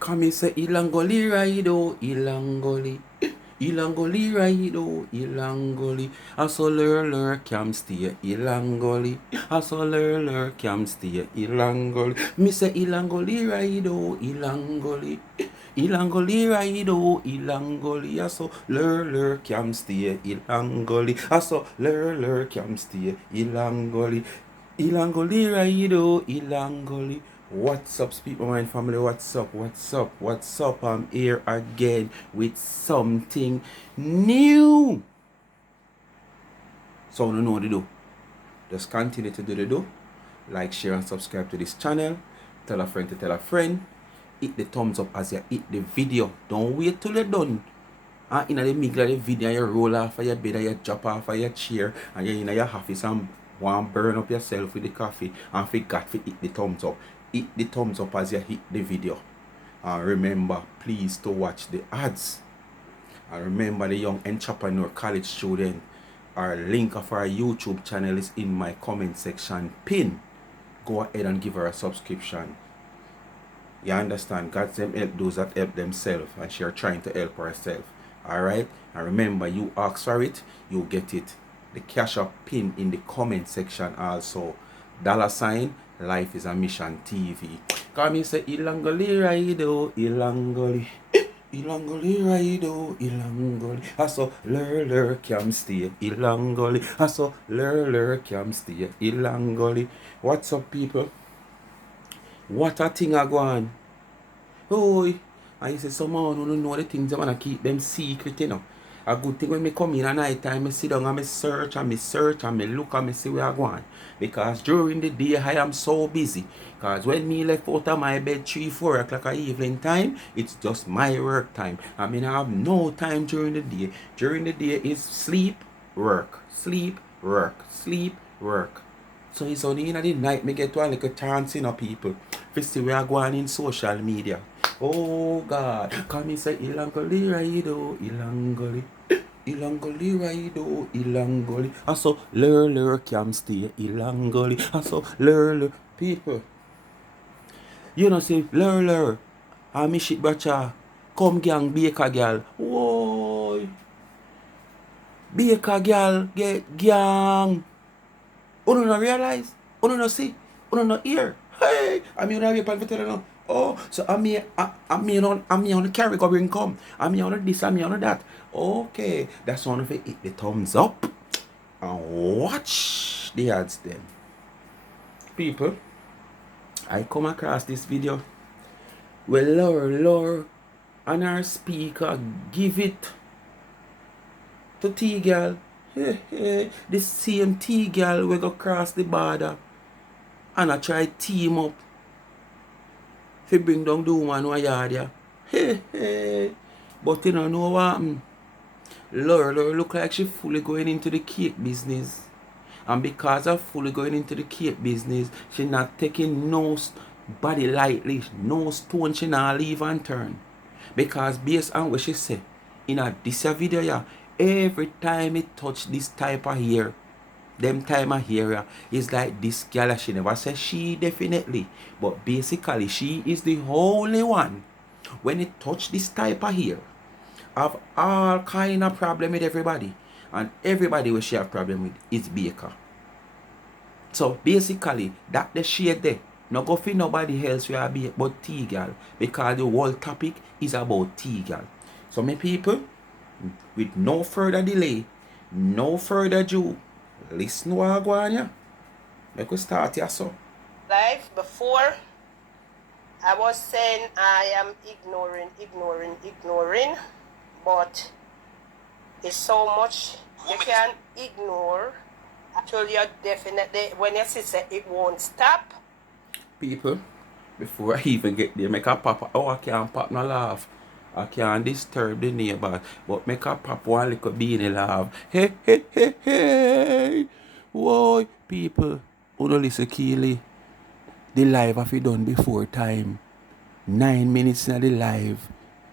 Come say Ilangoli rido, Ilangoli. Ilangoli rido, Ilangoli. I saw lur cam stay Ilangoli. I saw lur cam stay Ilangoli. Me say Ilangoli rido, Ilangoli. Ilangoli rido, Ilangoli. I saw lur cam stay Ilangoli. I saw lur cam stay Ilangoli. Ilangoli rido, Ilangoli. What's up, Speak My Mind family? What's up? What's up? What's up? I'm here again with something new. So, you know what to do. Just continue to do the do. Like, share, and subscribe to this channel. Tell a friend to tell a friend. Hit the thumbs up as you hit the video. Don't wait till you're done. And in the middle of the video, you roll off of your bed, and you drop off of your chair, and you're in your office and want to burn up yourself with the coffee and forgot to hit the thumbs up. Hit the thumbs up as you hit the video. And remember, please, to watch the ads. And remember, the young entrepreneur college student, our link of our YouTube channel is in my comment section pin. Go ahead and give her a subscription. You understand? God's them help those that help themselves, and she are trying to help herself. Alright? And remember, you ask for it, you get it. The cash up pin in the comment section also. $, Life is a Mission TV. Come and say Ilangoli rido, Ilangoli. Ilangoli rido, Ilangoli. I saw lur cam stay Ilangoli. I saw lur cam stay Ilangoli. What's up, people? What a thing I go on. Oh, I say someone who don't know the things, I want to keep them secret, you know. A good thing when me come in at night time, I sit down and I search and I look and I see where I go on. Because during the day I am so busy. Because when me left out of my bed 3-4 o'clock at evening time, it's just my work time. I mean, I have no time during the day. During the day is sleep, work, sleep, work, sleep, work. So it's only in the night me get to a little chance, you know, people. To see where I go on in social media. Oh God, come and say Ilangoli rido, Ilangoli. Ilangoli rido, Ilangoli. I saw lur cam stay Ilangoli. I saw lur people. You know say lur. I Mishit bacha. Come gang baker girl. Whoa. Baker girl get gang. You don't realize? You don't see? You don't hear? Hey, I mean, I'm here to know. Oh, so I'm on the carry go bring come. I'm here on this, I'm here on that. Okay, that's one of it. Hit the thumbs up and watch the ads then. People, I come across this video. Well, Laura, and our speaker give it to T-girl. Hey, the same T-girl we go cross the border and I try team up to bring down the woman who yard ya. Hey. But you know what happened? Laura look like she fully going into the cake business. And because of fully going into the cake business, she not taking no body lightly. No stone she not leave and turn. Because based on what she say in this video ya, every time it touch this type of hair, them time of hair is like this girl. She never says she definitely, but basically she is the only one when it touch this type of hair have all kind of problem with everybody, and everybody where she have problem with is Baker. So basically that the shade there no go for nobody else we are be but T-girl, because the whole topic is about T-girl. So my people, with no further delay, no further ado, listen to what I go on here. Make we start here, so. Life before, I was saying I am ignoring, but it's so much you can ignore. Actually, you definitely, when you say it won't stop. People, before I even get there, make a pop. Oh, I can't pop no laugh. I can't disturb the neighbor, but make a pop one little beanie laugh. Hey. Whoa, people, who don't listen Keely. The live have you done before time. 9 minutes in the live.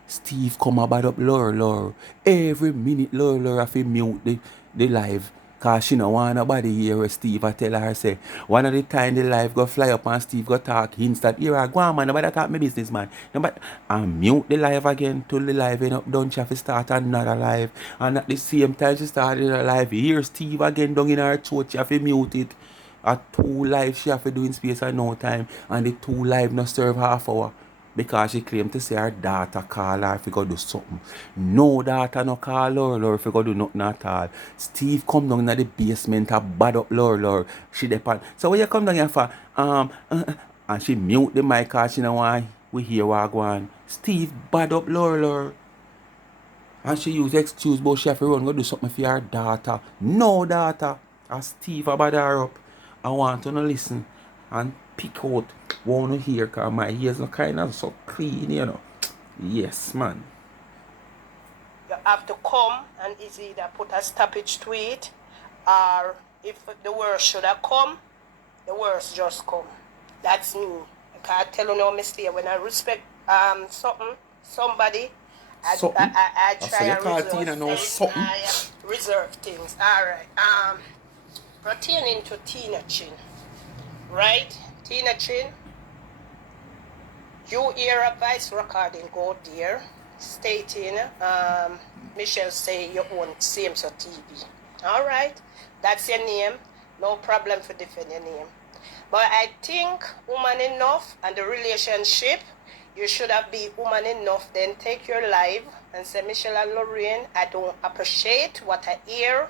Steve come about up Laura. Every minute Laura have to mute the live. Cause she no want nobody hear where Steve I tell her say one of the time the life go fly up and Steve go talk instant here I go on man nobody talk me business man. Nobody and mute the live again till the live end up done she have to start another live and at the same time she started a live here Steve again down in her throat she have to mute it. At 2 live she have to do in space at no time and the 2 live no serve half hour. Because she claimed to say her daughter call her if you go do something. No daughter no call her if you go do nothing at all. Steve come down in the basement and bad up Lord. She depend. So when you come down here for and she mute the mic cause she know why we hear what go on. Steve bad up Lord. And she use excuse but she have to run go do something for her daughter. No daughter. And Steve bad her up. I want to listen and pick out want to hear because my ears are kind of so clean, you know. Yes, man. You have to come and is either put a stoppage to it, or if the worst should have come, the worst just come. That's me. I can't tell you no mistake. When I respect somebody, I try and reserve things. Alright. Pertaining to Tina Chin. Right? Tina Chin, you hear a voice recording go there stating Michelle say you own Sames TV. Alright, that's your name. No problem for defend your name. But I think woman enough and the relationship, you should have been woman enough then take your live and say Michelle and Lorraine, I don't appreciate what I hear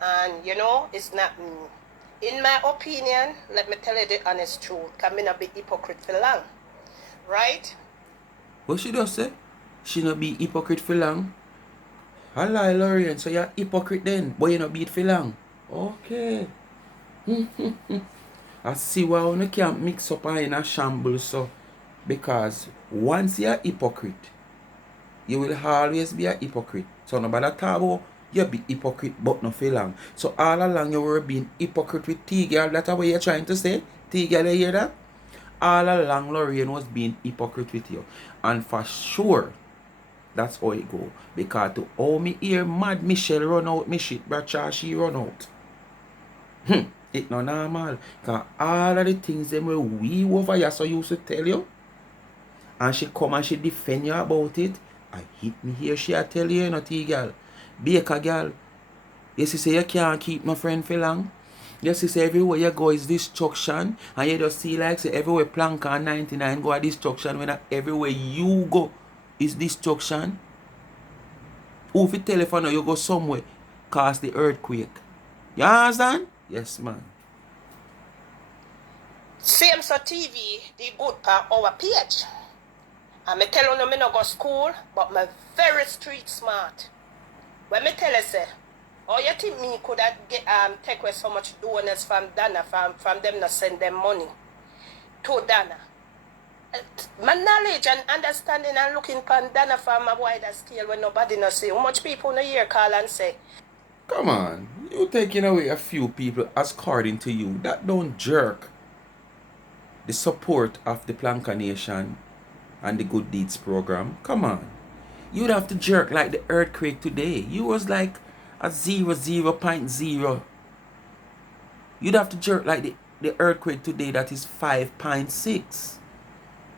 and you know it's not me. In my opinion, let me tell you the honest truth. Can me not be hypocrite for long. Right? What she does say? She not be hypocrite for long. Hello, Lorraine. So you're hypocrite then, but you not be it for long. Okay. I see why you can't mix up in a shambles so. Because once you're a hypocrite, you will always be a hypocrite. So nobody talk about you be hypocrite but not for long. So all along you were being hypocrite with T-Girl. That's what you're trying to say? T-Girl, you hear that? All along Lorraine was being hypocrite with you. And for sure, that's how it go. Because to all me hear mad Michelle run out, Mishit, brother, she run out. It's not normal. Because all of the things them we over here so used to tell you. And she come and she defend you about it. I hit me here, she I tell you, not T-Girl. Baker girl, you see say you can't keep my friend for long. You see say everywhere you go is destruction. And you just see like say everywhere plank and 99 go a destruction when everywhere you go is destruction. Who if you telephone you go somewhere cause the earthquake. You understand? Yes man. Sames TV, the good part our page. And me tell you me no go school, but me very street smart. When me tell you say, oh you think me could have get take away so much donors from Dana from them not send them money to Dana. My knowledge and understanding and looking upon Dana from a wider scale when nobody no say. How much people no hear call and say? Come on, you taking away a few people as according to you. That don't jerk the support of the Planka Nation and the Good Deeds program. Come on. You'd have to jerk like the earthquake today. You was like a 0.0. You'd have to jerk like the earthquake today that is 5.6.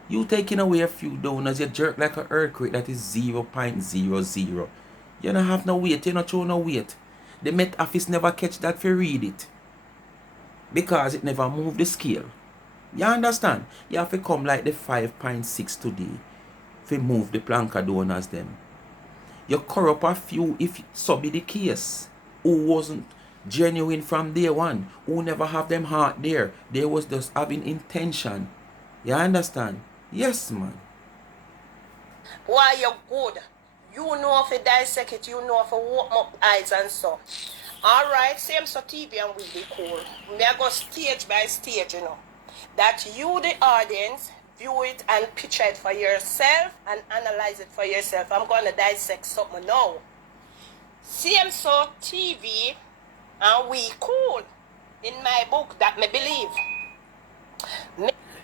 You taking away a few donors, you jerk like an earthquake that is 0.00. You don't have no weight, you don't show no weight. The Met Office never catch that if you read it. Because it never moved the scale. You understand? You have to come like the 5.6 today. If you move the Planka donors them. You corrupt a few if so be the case. Who wasn't genuine from day one. Who never have them heart there. They was just having intention. You understand? Yes, man. Why you good? You know if you dissect it, you know if you open up eyes and so. Alright, Sames TV and we be cool. Me I go stage by stage, you know. That you, the audience, view it and picture it for yourself and analyze it for yourself. I'm going to dissect something now. Sames TV and we cool. In my book, that me believe.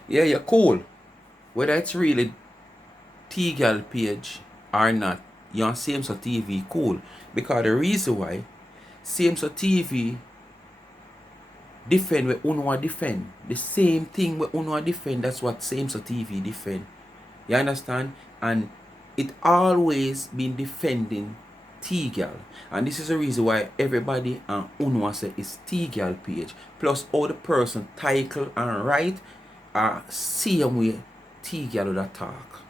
Yeah, you're cool. Whether it's really T-Girl page or not, you're on Sames TV cool. Because the reason why, Same so TV defend where Uno defend. The same thing where Uno defend, that's what same so TV defend. You understand? And it always been defending T-Girl. And this is the reason why everybody and Uno say is T-Girl page. Plus all the person title and write are same way T-Girl would talk.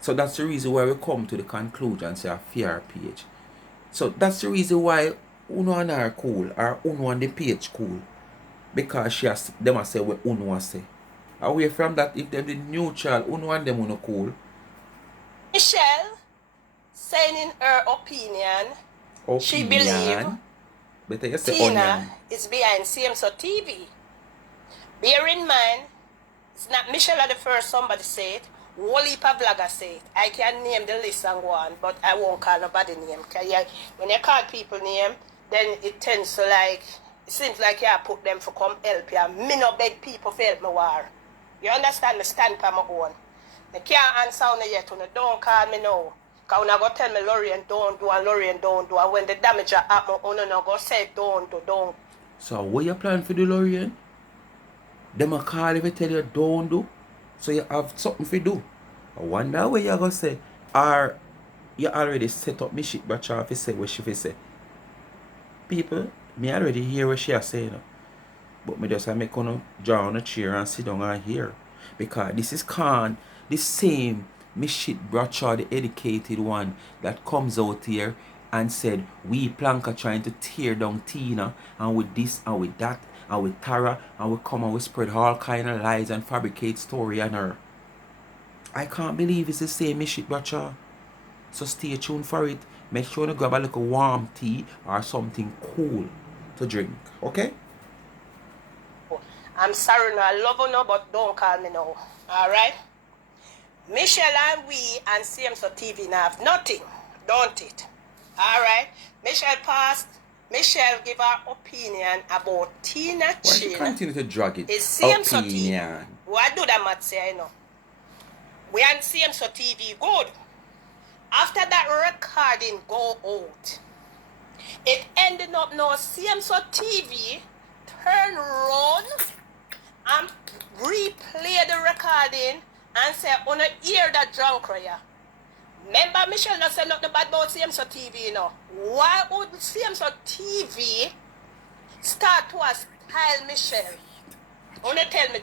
So that's the reason why we come to the conclusion say a fair page. So that's the reason why Uno and her cool, or Uno and the page cool. Because she has them a say what Uno say. Away from that, if them the neutral, Uno and them Uno cool. Michelle saying in her opinion, she believe Better you say Tina onion. is behind CMSO TV. Bear in mind, it's not Michelle at the first somebody say it. Whole heap of vlogger say it. I can name the list and go on, but I won't call nobody name. When you call people name, then it tends to like, it seems like you put them for come help you. Me no beg people for help me war. You understand me stand by my own. I can't answer on yet. Don't call me now. Because when I go tell me Lorraine don't do and Lorraine don't do, and when the damage happen, no go say don't do. So what you plan for the Lorraine? Them a call if they tell you don't do. So you have something to do. I wonder what you gonna say. Or you already set up Mishit Bracha if you say what she say. People, me already hear what she is saying. But me just make on draw on a chair and sit down and hear. Because this is the same Mishit Bracha, the educated one that comes out here and said, we Planka trying to tear down Tina, and with this and with that and with Tara, and we come and we spread all kind of lies and fabricate story on her. I can't believe it's the same Mishit Bracha. So stay tuned for it. Make sure you grab a little warm tea or something cool to drink. Okay? I'm sorry, no, I love you, no, but don't call me now. Alright? Michelle and we and CMSO TV now have nothing, don't it? Alright? Michelle passed. Michelle give her opinion about Tina Chin. Why she continue to drag it? Is CMSO opinion. TV. Why do that much say, you know? We and CMSO TV good. After that recording go out, it ended up now CMSO TV turn around and replay the recording and say, wanna hear that drunk cry. Remember Michelle not said nothing bad about CMSO TV, you know. Why would CMSO TV start to style Michelle? Wanna tell me,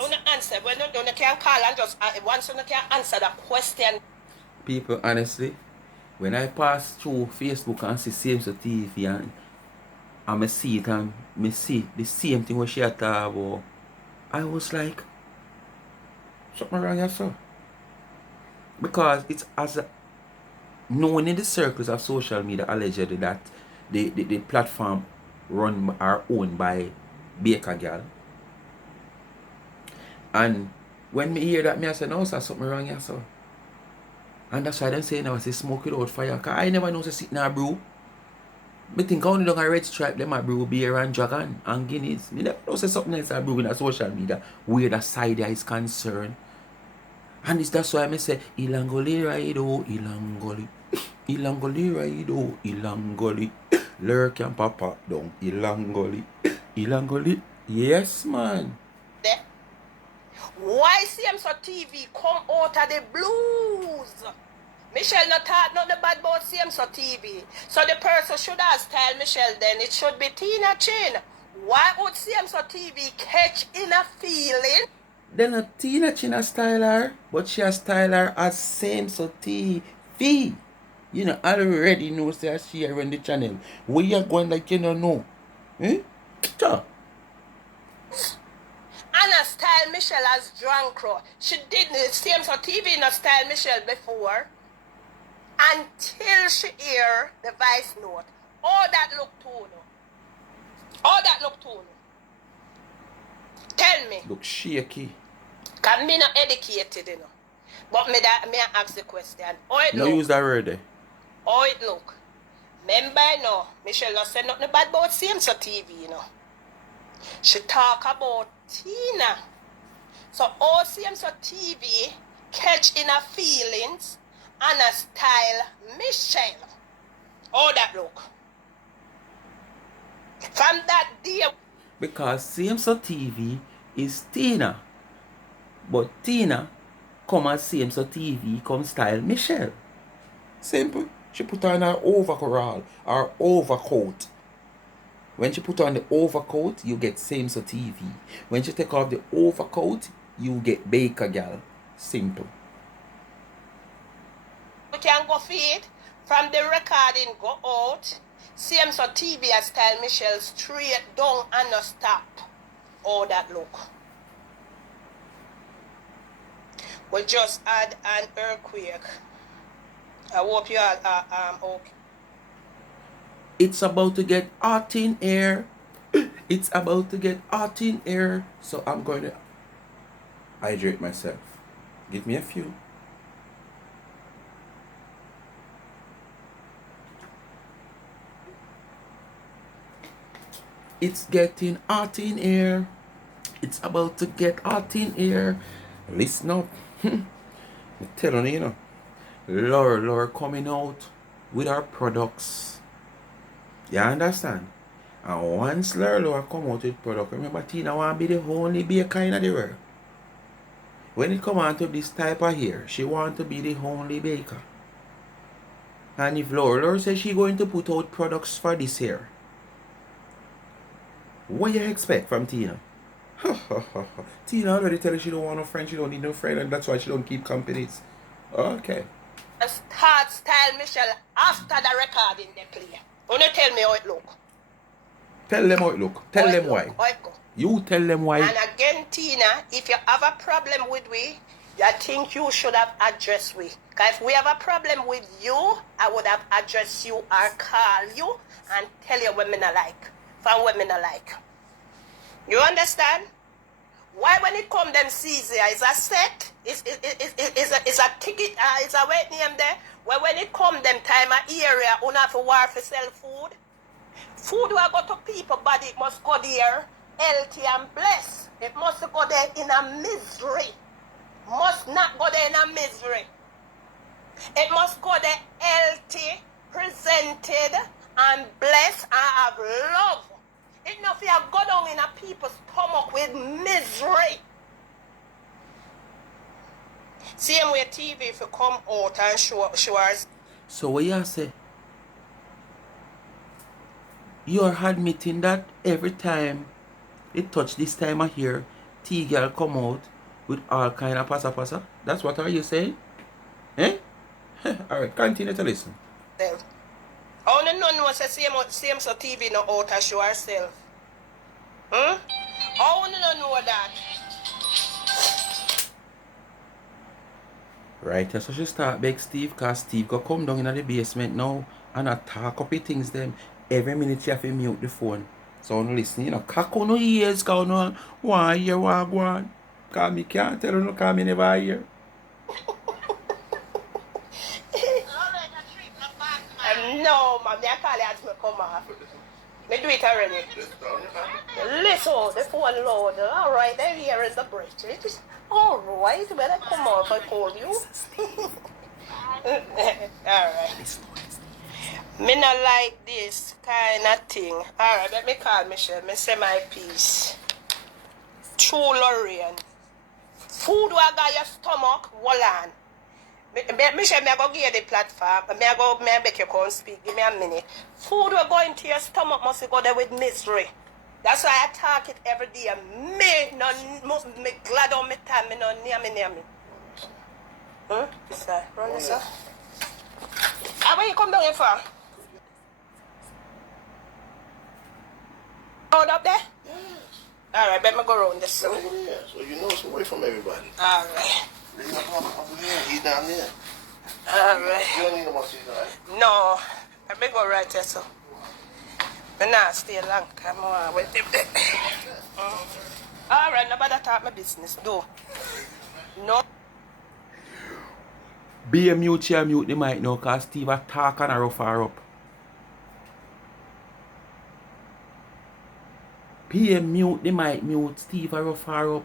wanna answer, when you can call and just, once you can answer that question. People, honestly, when I pass through Facebook and see CMSO TV and I see it and I see the same thing what she talk about, I was like, something wrong here, sir. Because it's as known in the circles of social media allegedly that the platform run are owned by Baker Girl. And when me hear that, me I say, no, sir, something wrong here, sir. And that's why them say now, I say smoke without fire. Because I never know to sit in a brew. Me think only down a red stripe, them a brew beer and dragon and guineas. Me never know say something else a brew in a social media where the side is concerned. And that's why I say, Ilangoli raido, Ilangoli. Ilangoli raido, Ilangoli. Lurk and papa down, Ilangoli. Ilangoli. Yes, man. Why CMSO TV come out of the blues? Michelle not talk nothing bad about CMSO TV. So the person should have style Michelle then. It should be Tina Chin. Why would CMSO TV catch in a feeling? Then a Tina Chin a style her, but she a style her as CMSO TV. You know, already know say she run the channel. Where you going like you don't know? Eh? Sure. Anna style Michelle as drunk crow. She did the same so TV not style Michelle before. Until she hear the voice note. All that look to no. All that look to no. Tell me. Look shaky. Cause me not educated, you know. But me ask the question. How it No look? use that word there. How it look? Remember, you know, Michelle not said nothing bad about CMSO TV, you know. She talk about Tina. So all CMSO TV catch in her feelings and a style Michelle. How that look? From that day. Because Same So TV is Tina. But Tina come as Same So TV come style Michelle. Simple. She put on her overall, her overcoat. When she put on the overcoat, you get Same So TV. When she take off the overcoat, you get Baker Gal. Simple. We can go feed from the recording, go out. Same So TV as style Michelle straight down and no stop. Oh, that look. We just had an earthquake. I hope you all are okay. It's about to get hot in here. It's about to get hot in here. So I'm going to hydrate myself. Give me a few. It's getting hot in here. It's about to get hot in here. Listen up. I'm telling you, Laura coming out with our products. You understand? And once Laura come out with product, remember Tina want to be the only baker in the world. When it come on to this type of hair, she want to be the only baker. And if Laura says she going to put out products for this hair, what you expect from Tina? Tina already tell her she don't want no friend, she don't need no friend, and that's why she don't keep companies. Okay. Start style Michelle after the recording they play. Only tell me how it look. Tell them how it look. Tell them why. You tell them why. And again, Tina, if you have a problem with we, I think you should have addressed we. Because if we have a problem with you, I would have addressed you or call you and tell you women alike. From women alike. You understand? Why when it come them Caesar is a set, is a ticket, is a wait name there. Where when it come them time of area, you have to war for sell food. Food will go to people, but it must go there healthy and blessed. It must go there in a misery. Must not go there in a misery. It must go there healthy, presented, and blessed, and have love. It not fear go down in a people's stomach with misery. Same way TV if you come out and show us. So what you say? You're admitting that every time it touch this time of year, T-girl come out with all kind of pasa? That's what are you saying? Eh? Alright, continue to listen. How no know say same So TV no out and show herself? How no know that? Right, so she start beg Steve, cause Steve go come down in the basement now and talk up the things them. Every minute you have to mute the phone. So I'm listening, cock on no ears, cause no one hear what go on. Cause me can't tell you, no, cause me never hear. No, ma'am, they call it as me come off. Me do it already. Listen, the phone load. Alright, then here is the bridge. It is alright, when I come off, I call you. Alright. Me not like this kind of thing. Alright, let me call Michelle. Me say my piece. True Lorraine. Food will got your stomach, hold on. Michelle, me go give you the platform. Me make you come speak. Give me a minute. Food will go into your stomach must go there with misery. That's why I talk it every day. Me glad on me time. Me no near me. Sir, run this, sir. How where you come down here for? Hold up there? Yes. Alright, let me go around this. So you know it's away from everybody. Alright. Over here, he's down there. Alright. You don't need no more season, right? No. Let me go right there, so. Me not stay long. Come on, wait there. Alright, nobody talk my business, though. No. Be a mute the mic now, cause Steve a talk and a rough her up. PM mute the mic, mute Steve a rough her up.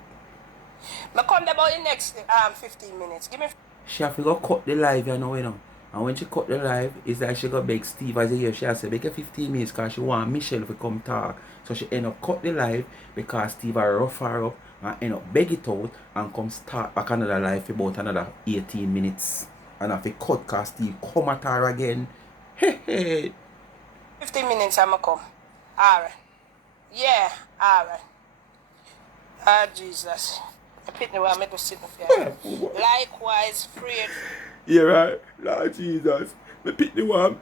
I come about in next 15 minutes. Give me. She have to go cut the live, you know. And when she cut the live, it's like she got beg Steve as a year. She has said, make it 15 minutes because she want Michelle to come talk. So she end up cut the live because Steve had rough her up and end up beg it out and come start back another live for about another 18 minutes. And after cut because Steve come at her again. Hey, hey. 15 minutes I'ma come. Alright. Yeah, alright. Ah, Jesus. I pick the way I make go sit here. Likewise, Fred. Yeah, right. Lord Jesus. Me pick the one.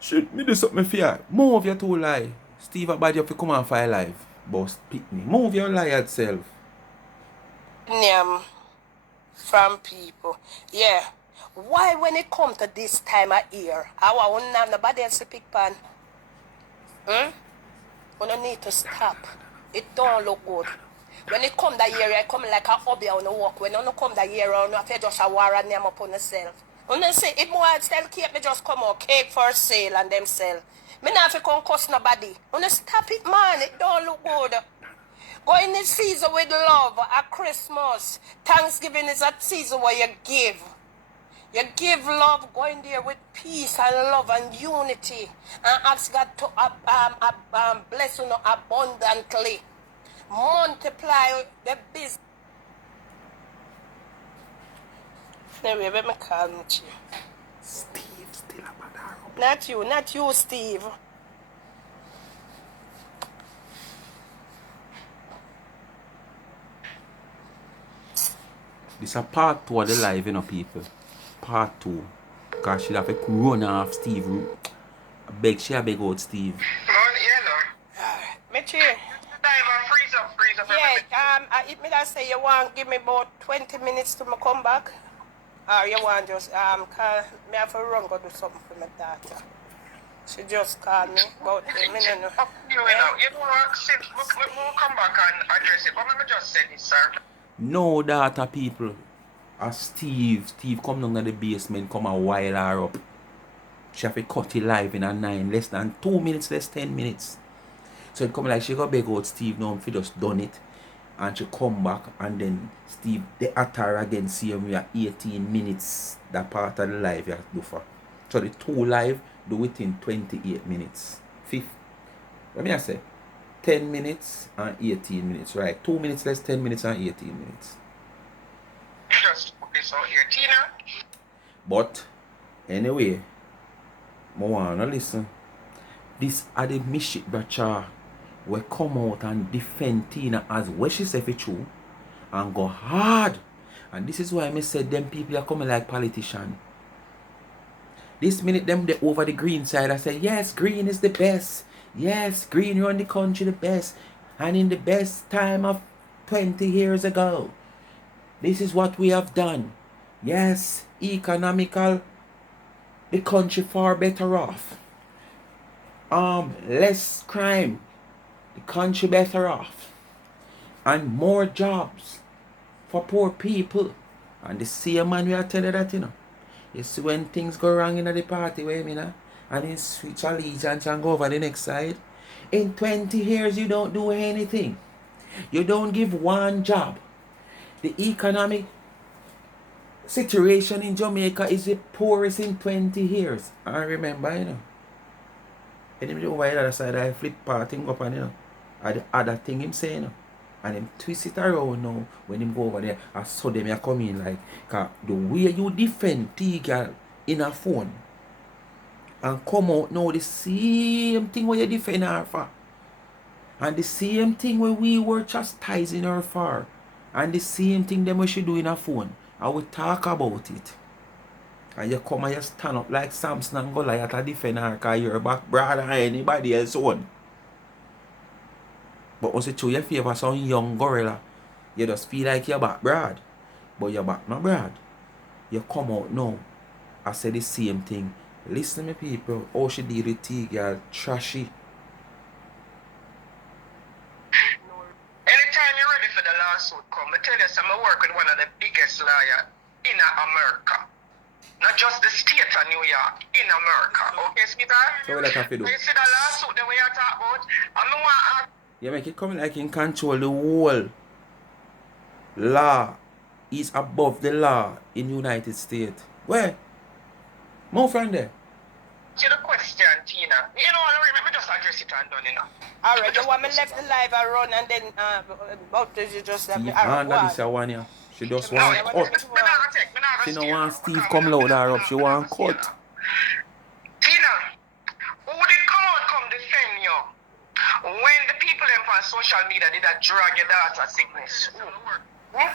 Shoot, me do something for you. Move your two lie. Steve about you to come and fire live. Boss pick me. Move your lie self. Name from people. Yeah. Why when it come to this time of year, I won't have nobody else to pick pan? We don't need to stop. It don't look good. When it come that year, I come like a hobby on the walk. When you come that year, you have to just a war and name upon yourself. When they say, if more sell cake, me just come out cake for sale and them sell. Me not have to come cuss nobody. When you stop it, man, it don't look good. Go in the season with love at Christmas. Thanksgiving is a season where you give. You give love, go in there with peace and love and unity. And ask God to bless you abundantly. Multiply the business. Anyway, let me call you. Steve still about her. Not you, Steve. This is a part 2 of the live, you know, people. Part 2. Because she'll have to run off Steve. She a beg out Steve. Me too. Freeze up. Yeah, it me that say you want give me about 20 minutes to me come back. Or you want just call me have to run go do something for my daughter. She just called me about a minute. You know what? Since we'll come back and address it. But let me just say this, sir. No data, people. As Steve come down to the basement, come and wile her up. She have to cut it live in a 9, less than 2 minutes, less 10 minutes. So it come like she got beg out Steve now if he just done it. And she come back and then Steve they at her again, see him we are 18 minutes. That part of the live you have to do for. So the 2 live do it in 28 minutes. Let me say 10 minutes and 18 minutes, right? 2 minutes less 10 minutes and 18 minutes. Just put this out here, Tina. But anyway, I wanna listen. This are the Mishit Bacha will come out and defend Tina as what she said for true and go hard. And this is why I said them people are coming like politicians. This minute them they over the green side I say yes, green is the best. Yes, green run the country the best. And in the best time of 20 years ago. This is what we have done. Yes, economical, the country far better off. Less crime, the country better off. And more jobs for poor people. And the same man we are telling you that, you know. You see when things go wrong in the party, where you know, and then switch allegiance and go over the next side. In 20 years you don't do anything. You don't give one job. The economic situation in Jamaica is the poorest in 20 years. I remember, you know. And him over the other side, I flip part thing up and, you know, and the other thing him say, you know. And him twist it around now when him go over there. I saw them here come in like, cause the way you defend T-girl in a phone and come out now the same thing where you defend her for. And the same thing where we were chastising her for. And the same thing them we should do in a phone. I will talk about it. And you come and you stand up like Samson and Goliath and defend her because you're back brother and anybody else on. But once you show your favor some young gorilla, you just feel like you're back broad. But you're back not broad. You come out now. I say the same thing. Listen to me people. How she deal with T-girl trashy. Anytime you're ready for the lawsuit come, I tell you I'm work with one of the biggest lawyers in America. Not just the state of New York, in America. Okay, sweetheart? So what that have to do? You see the lawsuit that we are talking about? I'm the one. You make it come like in control the whole law is above the law in United States. Where? More friend there. See the question, Tina. You know, let me just address it and done, you know. Alright, you want me left the live and run and then about this you just Steve alright, under this one here. She just No, want yeah, cut. whatever you Me not want. take, me not She go don't steer want now, Steve because come me loud not- her me up. not- She me not want go steer cut. now. Tina, who did come out come defend you? When the people on social media did that drag your daughter sickness? Huh?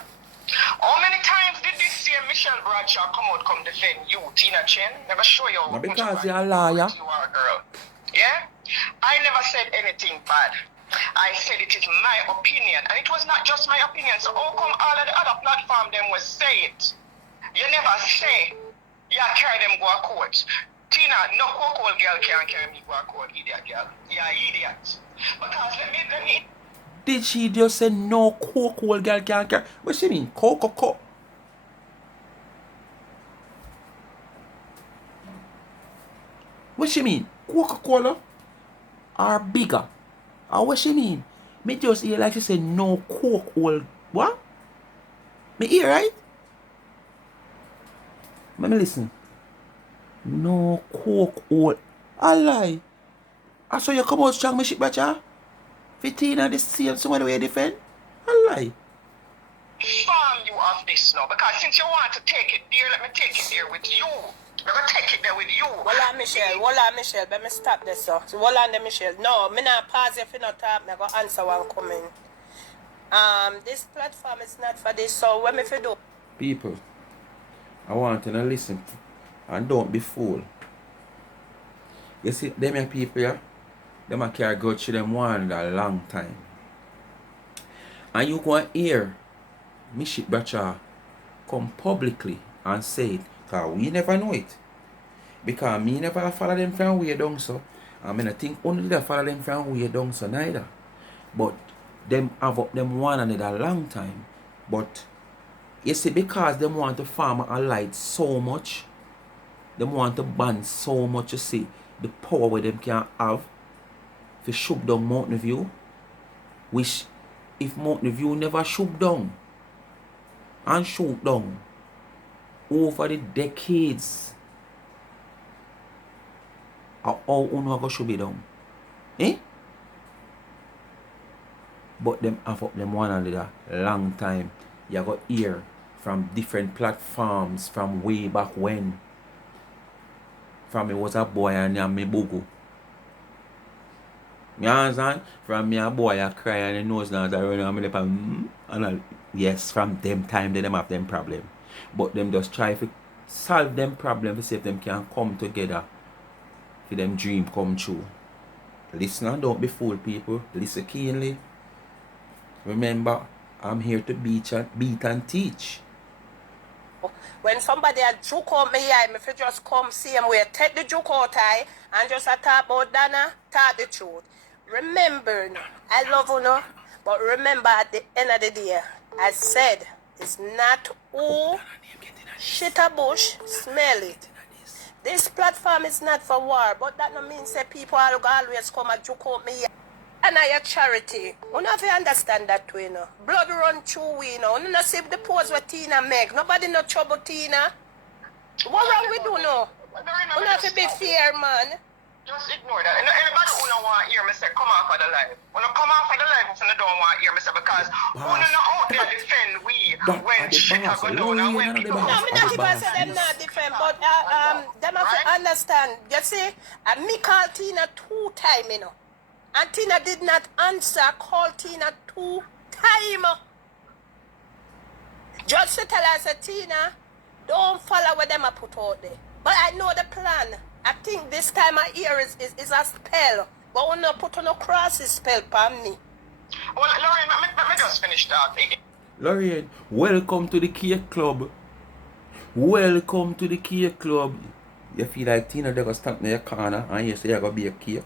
How many times did this same Michelle Bradshaw come out come defend you, Tina Chen? Never show you how Not much because of you're a liar. you are, girl. Yeah? I never said anything bad. I said it is my opinion, and it was not just my opinion. So how come all of the other platform them will say it? You never say, yeah, carry them go to court. Tina, no cocoa girl can carry me go to court, idiot girl. Yeah, idiot. Because let me Did she just say no cocoa girl can't carry? What she mean? Cocoa. What she mean? Coca-Cola? Or bigger? Or what she mean? Me just hear like she said no coke hole. What? Me hear right? Let me listen. No coke hole. I lie. I saw you come out strong, Mishit, bacha. 15 and the same somebody where you defend. I lie. inform you of this now, because since you want to take it there, let me take it there with you. Let me take it there with you. Hold on, Michelle, let me stop this, so hold on there, Michelle. No, me not pause if you not talk, me go answer one coming. This platform is not for this, so what me fi do? People, I want you to listen and don't be fooled. You see, them here people here, them a carry go through them one a long time. And you go and hear Mishit Bacha come publicly and say it, because we never know it. Because me never follow them from way down so. I mean I think only they follow them from way down so neither. But them have up them one another long time. But you see, because them want to farm a light so much, them want to ban so much, you see, the power where them can have to shoot down Mountain View, which if Mountain View never shoot down and shoot down over the decades, how uno go should be down. Eh? But them have up them one another long time. You got hear from different platforms from way back when. From me was a boy and me bugu. You understand? From me a boy I cry and the nose now that run and me and yes, from them time they them have them problem. But them just try to solve them problem to see if them can come together for them dream come true. Listen and don't be fooled, people. Listen keenly. Remember, I'm here to beat and teach. When somebody a juke out me eye, me fi just come see him where take the juke out eye and just a talk about Dana, talk the truth. Remember, I love you, no, but remember at the end of the day, I said, it's not who shit a bush, smell it. This platform is not for war, but that no means that people are always come and juke out me eye. And your charity. You have to understand that too, you know. Blood run through we, you know. You know, see the pose what Tina make. Nobody no trouble Tina. What wrong with you, no? You have to be fair, man. Just ignore that. And anybody who don't want to hear me say, come off of the live. When I come off of the live, if you don't want to hear me say, because who don't know out there defend we when shit a go down and when people... No, me not even say them not defend, but them have to understand. You see, me call Tina 2 times, you know. And Tina did not answer, call Tina 2 times. Just to tell her, say, Tina, don't follow what them I put out there. But I know the plan. I think this time I hear is a spell. But we not put on a cross spell for me. Well, Lorraine, let me just finish that. Lorraine, welcome to the Cake Club. Welcome to the Cake Club. You feel like Tina they gonna stand in your corner and you say you're gonna be a cake.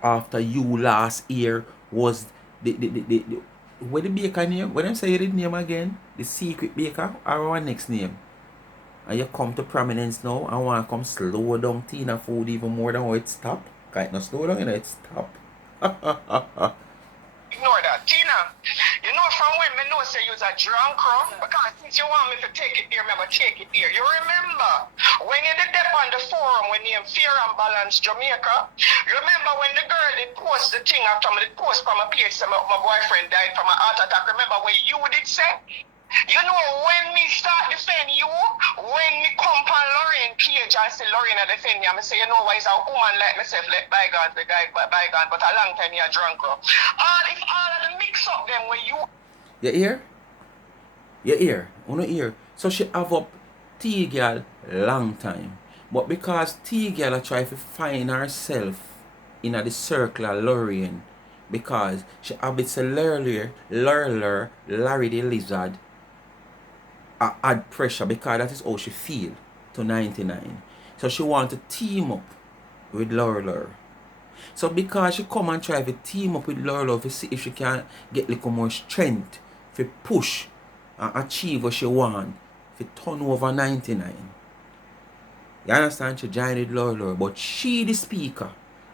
After you last year was the what the baker name? When them say the name again? The secret baker or our next name? And you come to prominence now and want to come slow down Tina food even more than how it stop. Cause it not slow down, you know, it stop. Ignore that. Tina, you know from when me know say you's a drunk, because since you want me to take it there, me go take it there. You remember when when you did that on the forum when you Fear and Balance Jamaica, remember when the girl did post the thing after me did post from a page that my boyfriend died from an heart attack, remember what you did say? You know, when me start defend you, when me come on Lorraine page and say Lorraine defend me, I say, you know why is a woman like myself, let bygones be bygone, but a long time you're drunk. If all of the mix up them when you... You hear? You hear? Wanna hear? So she have up T-Girl long time. But because T-Girl try to find herself in the circle of Lorraine, because she habits a Lurler, Larry the Lizard, add pressure because that is how she feel to 99. So she want to team up with Lurler. So because she come and try to team up with Lurler to see if she can get little more strength to push and achieve what she want, to turn over 99. You understand? She joined with Lurler, but she the speaker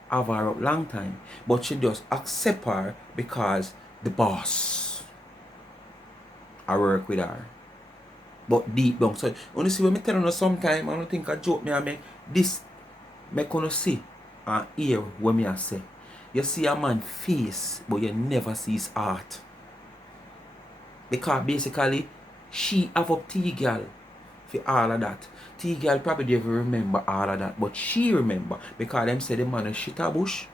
have her up long time. But she just accept her because the boss I work with her. But deep down. So you see when I tell you sometimes, I don't think I joke me and make this make you see and hear what me I say. You see a man's face, but you never see his heart. Because basically she have up T-Girl for all of that. T-Girl probably never remember all of that, but she remember because them say the man is shit a bush.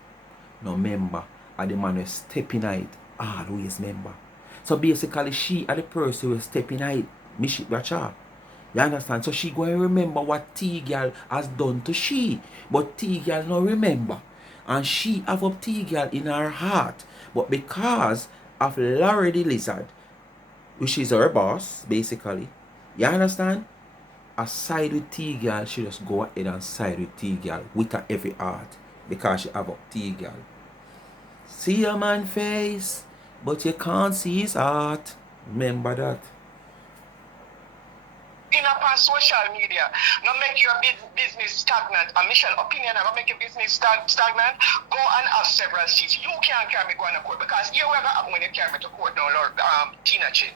No remember. And the man is stepping out. Always remember. So basically she are the person who is stepping out. Mishit Bacha. You understand? So she going to remember what T-Girl has done to she. But T-Girl no remember. And she have up T-Girl in her heart. But because of Larry the Lizard, which is her boss, basically, you understand? A side with T-Girl, she just go ahead and side with T-Girl with her every heart. Because she have up T-Girl. See a man's face, but you can't see his heart. Remember that. In up on social media, not make your business stagnant. A mission opinion, not make your business stagnant. Go and have several seats. You can't carry me going to court because you ever happen when you carry me to court now, Lord Tina Chin.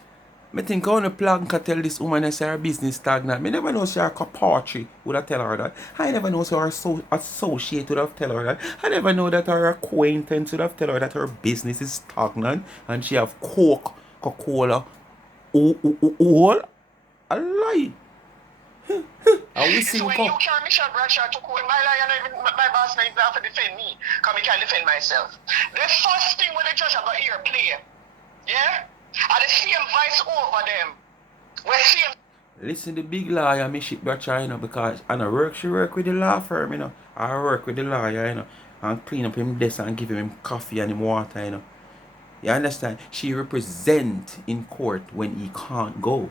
I think I want to plug and tell this woman that her business stagnant. I never know she her Kapachi would have tell her that. I never know she her associate would have tell her that. I never know that her acquaintance would have tell her that her business is stagnant and she have Coca-Cola all a lie. And we see so when you carry Michelle Bradshaw to court, my liar, my boss not even have to defend me because I can't defend myself. The first thing when the judge have got here play, yeah? Are the same vice over them. We're same. Listen, the big lawyer, Mishit Bradshaw, you know, because she work with the law firm, you know. I work with the lawyer, you know, and clean up him desk and give him coffee and him water, you know. You understand? She represent in court when he can't go.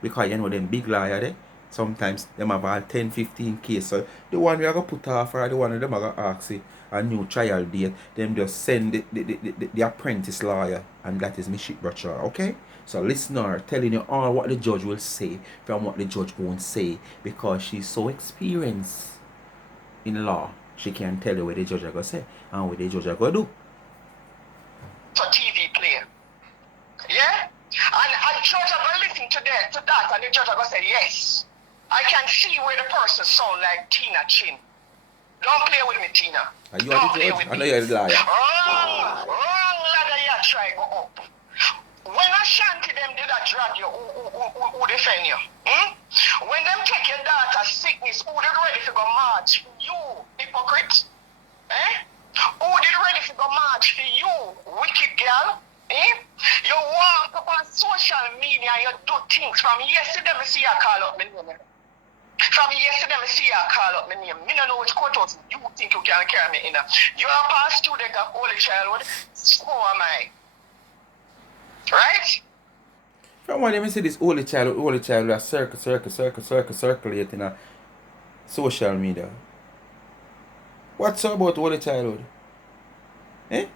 Because you know them big lawyer there, sometimes them have all 10-15 cases. So the one we are going to put off or the one of them are going to ask a new trial date, them just send the apprentice lawyer, and that is Mishit Bradshaw, okay? So listener telling you all what the judge will say from what the judge won't say, because she's so experienced in law, she can tell you what the judge are going to say and what the judge are going to do. For TV play. Yeah? And a judge are going to listen to that, and the judge are going to say, yes, I can see where the person sound like Tina Chin. Don't play with me, Tina. Are you the judge? I know you're the lawyer. Wrong ladder you try go up. When Ashanti them did that drag you, who defend you? When them take your daughter's sickness, who did ready to go march for you, hypocrite? Who did ready to go march for you, wicked girl? You walk up on social media and you do things. From yesterday, I see you call up my name. From yesterday, I see you call up my name. I don't know which courthouse you think you can carry me in. You're a past student of Holy Childhood. Who am I? Right? From when I see this Holy Childhood, a circulating in social media. What's up about Holy Childhood?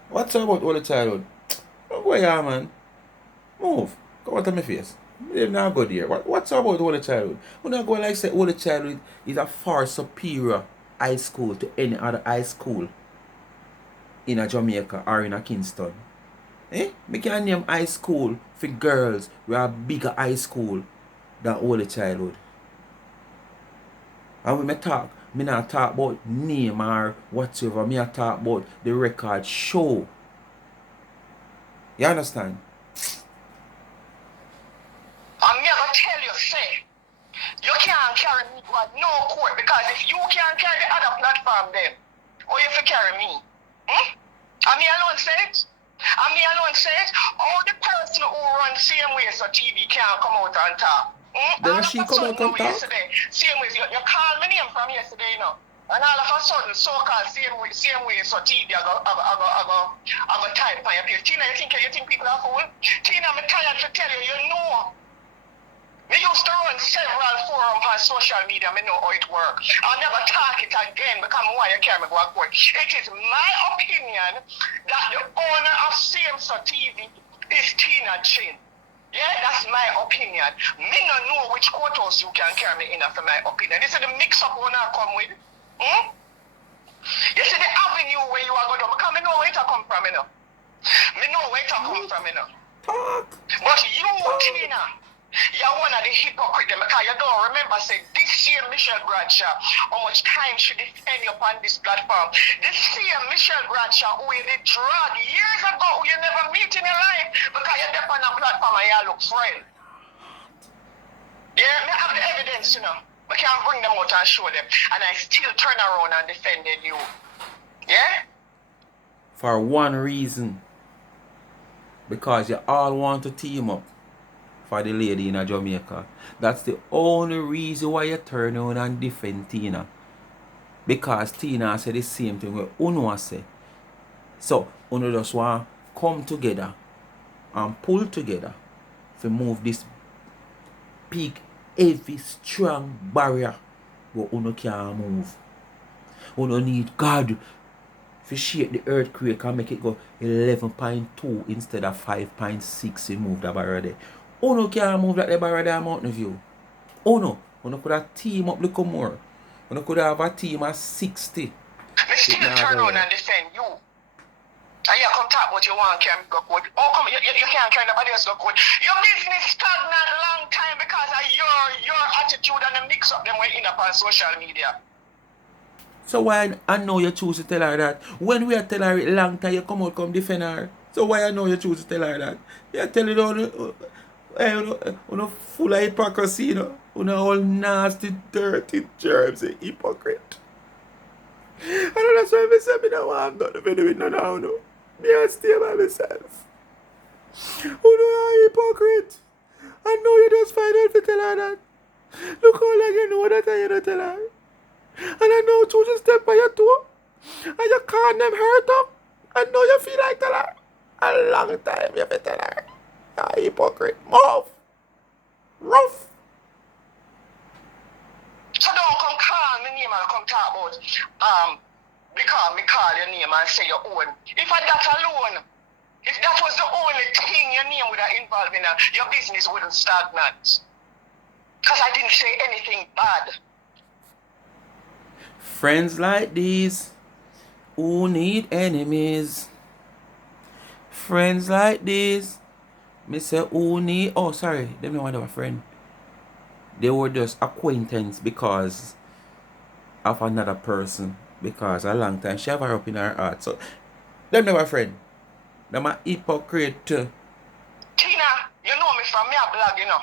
What's up about Holy Childhood? Oh boy, yeah, man. Move. Come out of my face. They're not good here. What's up about Holy Childhood? We're not going like say Holy Childhood is a far superior high school to any other high school in a Jamaica or in a Kingston. We can name high school for girls with a bigger high school than Holy Childhood. And when me talk, me not talk about name or whatsoever. Me a talk about the record show. You understand? I'm never tell you, say, you can't carry me to no court because if you can't carry the other platform then, or you have to carry me. And me alone say it. And me alone say it. All the person who runs same way so TV can't come out and talk. Then All of she a come sudden out and now talk. yesterday, same way, you called my name from yesterday, you know. And all of a sudden, so-called same way, so TV, I go type on your page. Tina, you think people are fool? Tina, I'm tired to tell you, you know. Me used to run several forums on social media, me know how it works. I'll never talk it again because I want you carry me go to court. It is my opinion that the owner of CMSO TV is Tina Chin. Yeah, that's my opinion. Me no know which courthouse you can carry me in for my opinion. This is the mix-up one I come with. You see the avenue where you are going to, because me know where it come from, you know. Me know where it come from, you know. Talk. But you, Tina, you're one of the hypocrites because you don't remember saying this year Michelle Bradshaw, how much time she defend you upon this platform. This year Michelle Bradshaw, who you did drag years ago, who you never meet in your life because you're there on a platform and you look friend. Yeah, I have the evidence, you know. I can't bring them out and show them. And I still turn around and defended you. Yeah? For one reason. Because you all want to team up for the lady in Jamaica. That's the only reason why you turn around and defend Tina. Because Tina said the same thing what Uno say. So, Uno just want to come together and pull together to move this big, heavy, strong barrier but Uno can't move. Uno need God to shake the earthquake and make it go 11.2 instead of 5.6 to move the barrier there. Uno can't move that the barrier there Mountain View. Uno could have team up little more. Uno could have a team of 60. Me still turn around and defend you. And you come talk what you want, can go good. Oh, come, you can't carry nobody else go good. Your business stagnant long time because of your attitude and the mix up them way in upon social media. So why I know you choose to tell her that? When we are tell her it long time, you come out come defend her. So why I know you choose to tell her that? You tell it on you full of hypocrisy, you know. All nasty, dirty germs, a hypocrite. And that's why I said, I don't want nothing to do with no now, no. Me I stay by myself. You are a hypocrite. I know you just find out to tell her that. Look how long you know that you don't tell her. And I know you just step by your toe. And you can't them hurt up. I know you feel like tell her. A long time you have to tell her. You're a hypocrite. Move. Rough. So don't come call me name and come talk about because me call your name and say your own. If I that alone, if that was the only thing your name would have involved in, your business wouldn't stagnate. Because I didn't say anything bad. Friends like these who need enemies. Friends like these, me say who need. Oh, sorry, them no want a friend. They were just acquaintance because of another person. Because a long time she have her up in her heart. So them never friend. Them a hypocrite. Tina, you know me from me a blog, you know.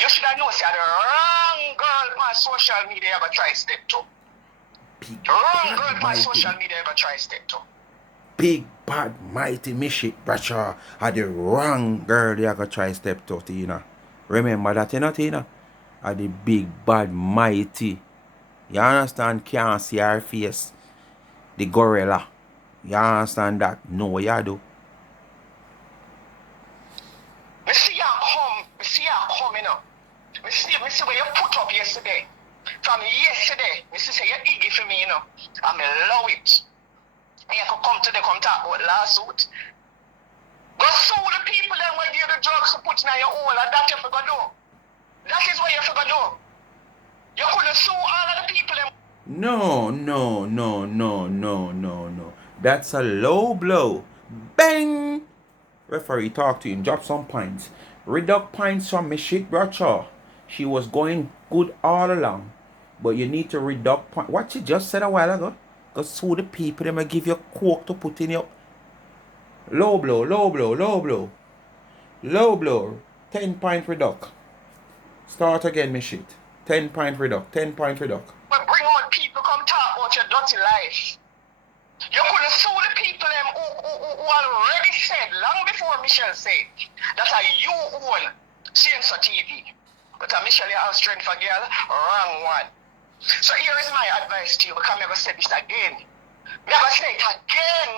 You should have known say the wrong girl on social media ever try step to. Wrong girl on social media ever try step to. Big bad mighty Mishit Bradshaw are the wrong girl they ever try step to, Tina. Remember that, you know, Tina? Are the big bad mighty. You understand? Can't see her face. The gorilla. You understand that? No, you do. Me see you come, you know. Me see where you put up yesterday. From yesterday, me see say you're eager for me, you know. And me love it. And you could come today, come talk about lawsuit. Go sue the people that will give the drugs to put in your hole, and that you forgot do. That is what you forgot do. You couldn't sue all of the people that... No. That's a low blow. Bang! Referee talk to him, drop some points. Reduct points from Mishit Bradshaw. She was going good all along. But you need to reduct point. What you just said a while ago. Because so the people them give you coke to put in your low blow, low blow, low blow. Low blow. 10-point reduct. Start again, Mishit. 10-point reduct. 10-point reduct. But bring on people come talk about your dirty life. You couldn't sue the people them who already said, long before Michelle said, that are you own Sensor TV. But Michelle, you have strength for girl, wrong one. So here is my advice to you, because I never said this again. Never say it again.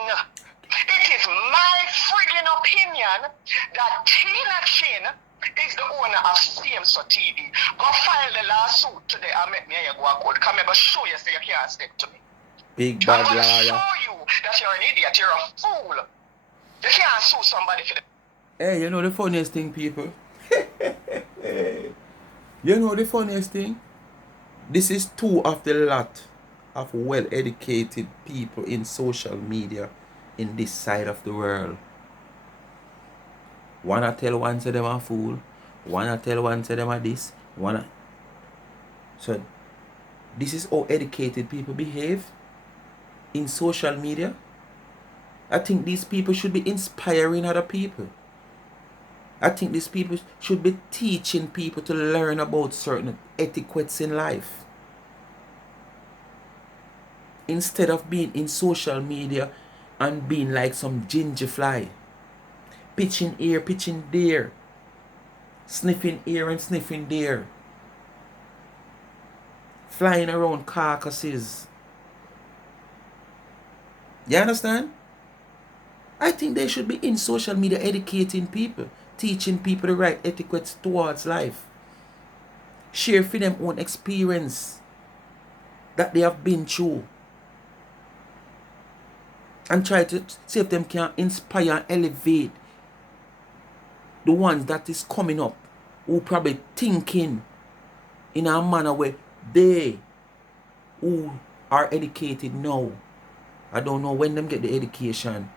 It is my friggin' opinion that Tina Chin is the owner of Sensor TV. Go file the lawsuit today and make me go a court. Because I never show you so you can't step to me. Big bad I'm going to liar. show you that you're an idiot, you're a fool. You can't sue somebody for the... Hey, you know the funniest thing, people? You know the funniest thing? This is two of the lot of well-educated people in social media in this side of the world. One I tell one say them a fool. One I tell one say them a this. So, this is how educated people behave in social media. I think these people should be inspiring other people. I think these people should be teaching people to learn about certain etiquettes in life. Instead of being in social media and being like some ginger fly. Pitching here, pitching there. Sniffing here and sniffing there. Flying around carcasses. You understand? I think they should be in social media educating people. Teaching people the right etiquettes towards life. Share for them own experience that they have been through. And try to see if them can inspire and elevate the ones that is coming up. Who probably thinking in a manner where they who are educated now. I don't know when them get the education.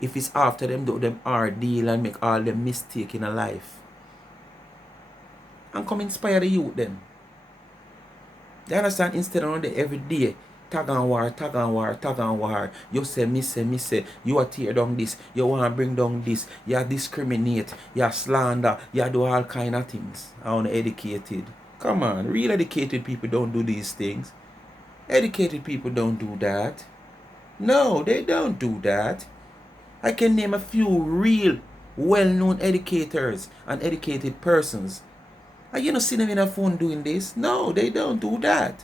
If it's after them do them ordeal and make all them mistake in a life. And come inspire the youth them. You understand? Instead of the every day, tag and war, tag and war, tag and war. You say, me say, you are tear down this, you want to bring down this, you discriminate, you slander, you do all kind of things. Uneducated. Come on, real educated people don't do these things. Educated people don't do that. No, they don't do that. I can name a few real, well-known educators and educated persons. And you don't see them in a phone doing this? No, they don't do that.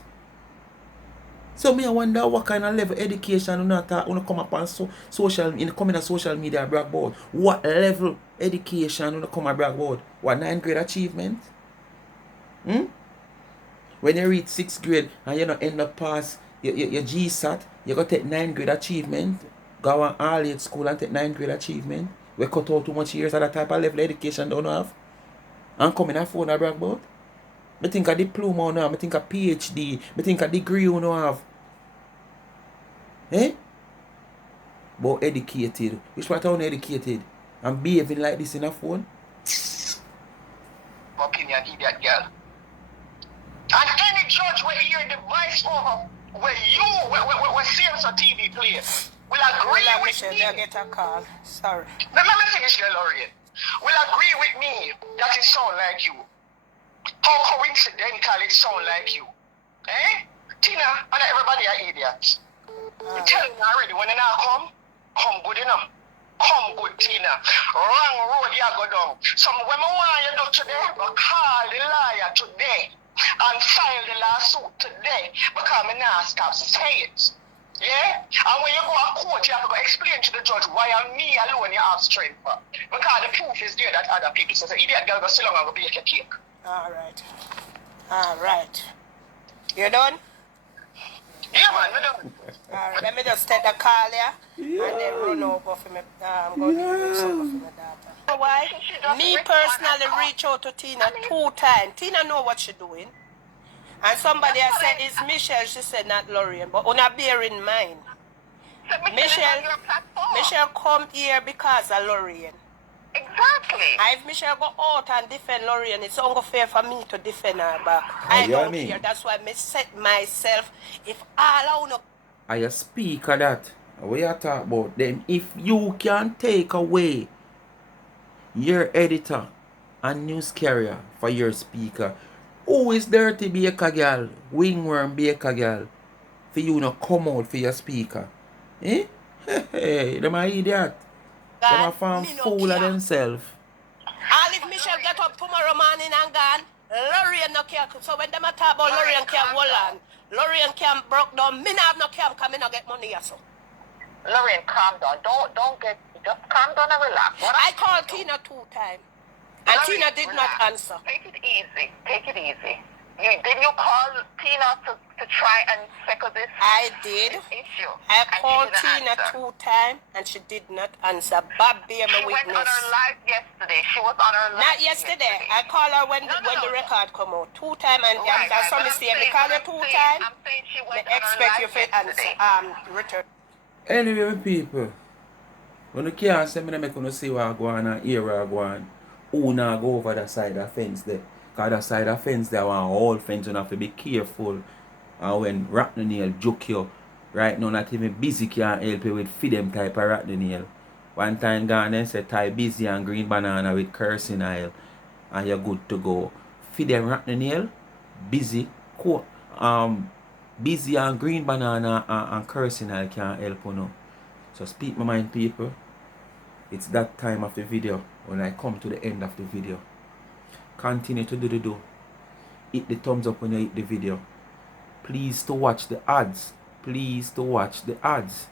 So me I wonder what kind of level education you come upon social media brag about. What level education you come and brag about? What 9th grade achievement? When you reach 6th grade and you don't end up pass your GSAT, you got to take 9th grade achievement. Go on all age school and take 9th grade achievement. We cut out too much years of that type of level education don't have. And come in a phone and brag about. I think a diploma now, I think a PhD, I think a degree you know have. Eh? But educated. Which part are uneducated? And behaving like this in a phone? Opinion, idiot girl. And any judge will hear the voice over where Sensor TV plays will agree with me. Get a call. Sorry. Let me finish your Lorraine. Will agree with me that it sound like you. How coincidental it sound like you. Eh? Tina and everybody are idiots. I'm telling you already, when they now come good enough. Come good, Tina. Wrong road you go down. So when I want you to do today, I call the lawyer today and file the lawsuit today because I now stop saying it. Yeah? And when you go to court, you have to go explain to the judge why I'm me alone you have strength for. Because the proof is there that other people. So the idiot girl go sit down and go bake a cake. Alright. You done? Yeah, man, we're done. Alright, let me just take the call here and then run over for me. I'm going to use some for my daughter. You know why? Me personally reach out to Tina 2 times. Tina know what she's doing. And somebody has said it's Michelle, she said not Lorraine. But on a bear in mind. So Michelle come here because of Lorraine. Exactly. Exactly. If Michelle go out and defend Lorraine, it's unfair for me to defend her back. I you know what I don't mean? care. That's why I set myself. If all I know, I speak of that. What you talk about them? If you can take away your editor and news carrier for your speaker, who is dirty baker girl, wingworm baker girl, for you not come out for your speaker? Eh? Hey, them are idiot. Them God, are found me no fool of care. themselves. All if Michelle get up tomorrow morning and gone, Lorraine no care. So when them a talk about Lorraine can hold on, Lorraine can broke down. Me no have no care because me no get money so. Lorraine, calm down. Just calm down and relax. I called Tina 2 times. And Lorraine, Tina did not relax. answer. Take it easy. Take it easy. Did you call Tina to try and settle this I did. issue? I And she called didn't Tina answer. 2 times and she did not answer. Bob be my She went on witness. her live yesterday. She was on her live Not yesterday. I called her when No. the record come out. 2 times and Right, that's but some I'm mistake. Me saying- call but you I'm 2 saying- times. I'm saying she Me went on her expect you live to answer yesterday. return. Anyway, people, when you can't say me, I make you see what I go on and hear what I go on. Who now go over that side of the fence there? Because that side of the fence there, one whole fence, you have to be careful. And when rotten nail joke you, right now, not even busy can help you with feed them type of rotten nail. One time gone and say tie busy and green banana with cursing oil, and you're good to go. Feed them rotten nail, busy, busy and green banana and cursing oil can't help you now. So speak my mind, people. It's that time of the video when I come to the end of the video. Continue to do the do. Hit the thumbs up when you hit the video. Please to watch the ads. Please to watch the ads.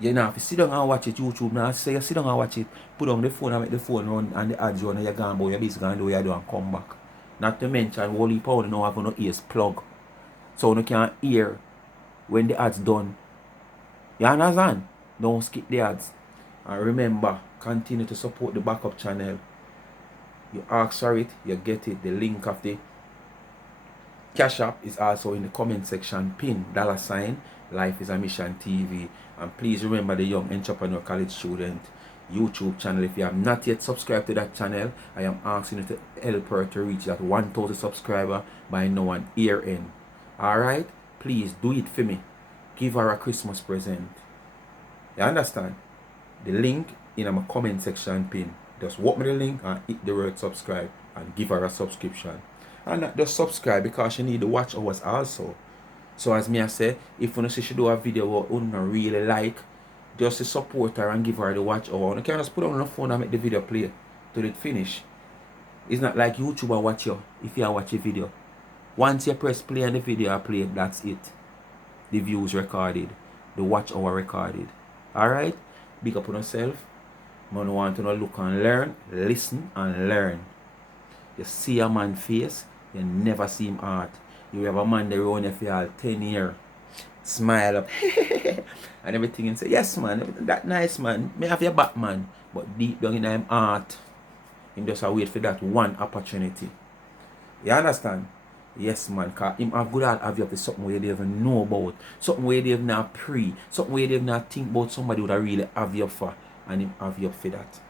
You know, if you sit down and watch it, YouTube now say you sit down and watch it, put on the phone and make the phone run and the ads run and you're gone about your business and do what you do and come back. Not to mention Wally Power now have no ears plug. So you can't hear when the ads done. You understand? Don't skip the ads. And remember, continue to support the backup channel. You ask for it, you get it. The link of the Cash App is also in the comment section. Pin $, Life is a Mission TV. And please remember the Young Entrepreneur College Student YouTube channel. If you have not yet subscribed to that channel, I am asking you to help her to reach that 1,000 subscriber by now and year end. Alright? Please do it for me. Give her a Christmas present. You understand? The link in my comment section pin. Just walk me the link and hit the word subscribe and give her a subscription. And not just subscribe because she need the watch hours also. So as me I say, if you see she do a video what you don't really like, just to support her and give her the watch hour. You can just put on the phone and make the video play till it finish. It's not like YouTube will watch you if you watch a video. Once you press play and the video play, that's it. The views recorded. The watch hour recorded. Alright? Big up on yourself. Man want to look and learn, listen and learn. You see a man's face, you never see him heart. You have a man there around you for all 10 years. Smile up and everything and say, yes man, that nice man. May have your back man. But deep down in him heart, him just a wait for that one opportunity. You understand? Yes man, because him have good at have you for something where they even know about. Something where they have not pre. Something where they have not think about somebody would really have you for. And him have you for that.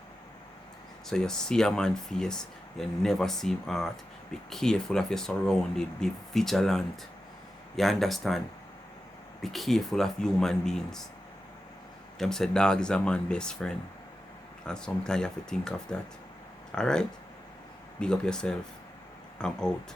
So you see a man's face, you never see him heart. Be careful of your surroundings. Be vigilant. You understand? Be careful of human beings. Them say dog is a man's best friend. And sometimes you have to think of that. Alright? Big up yourself. I'm out.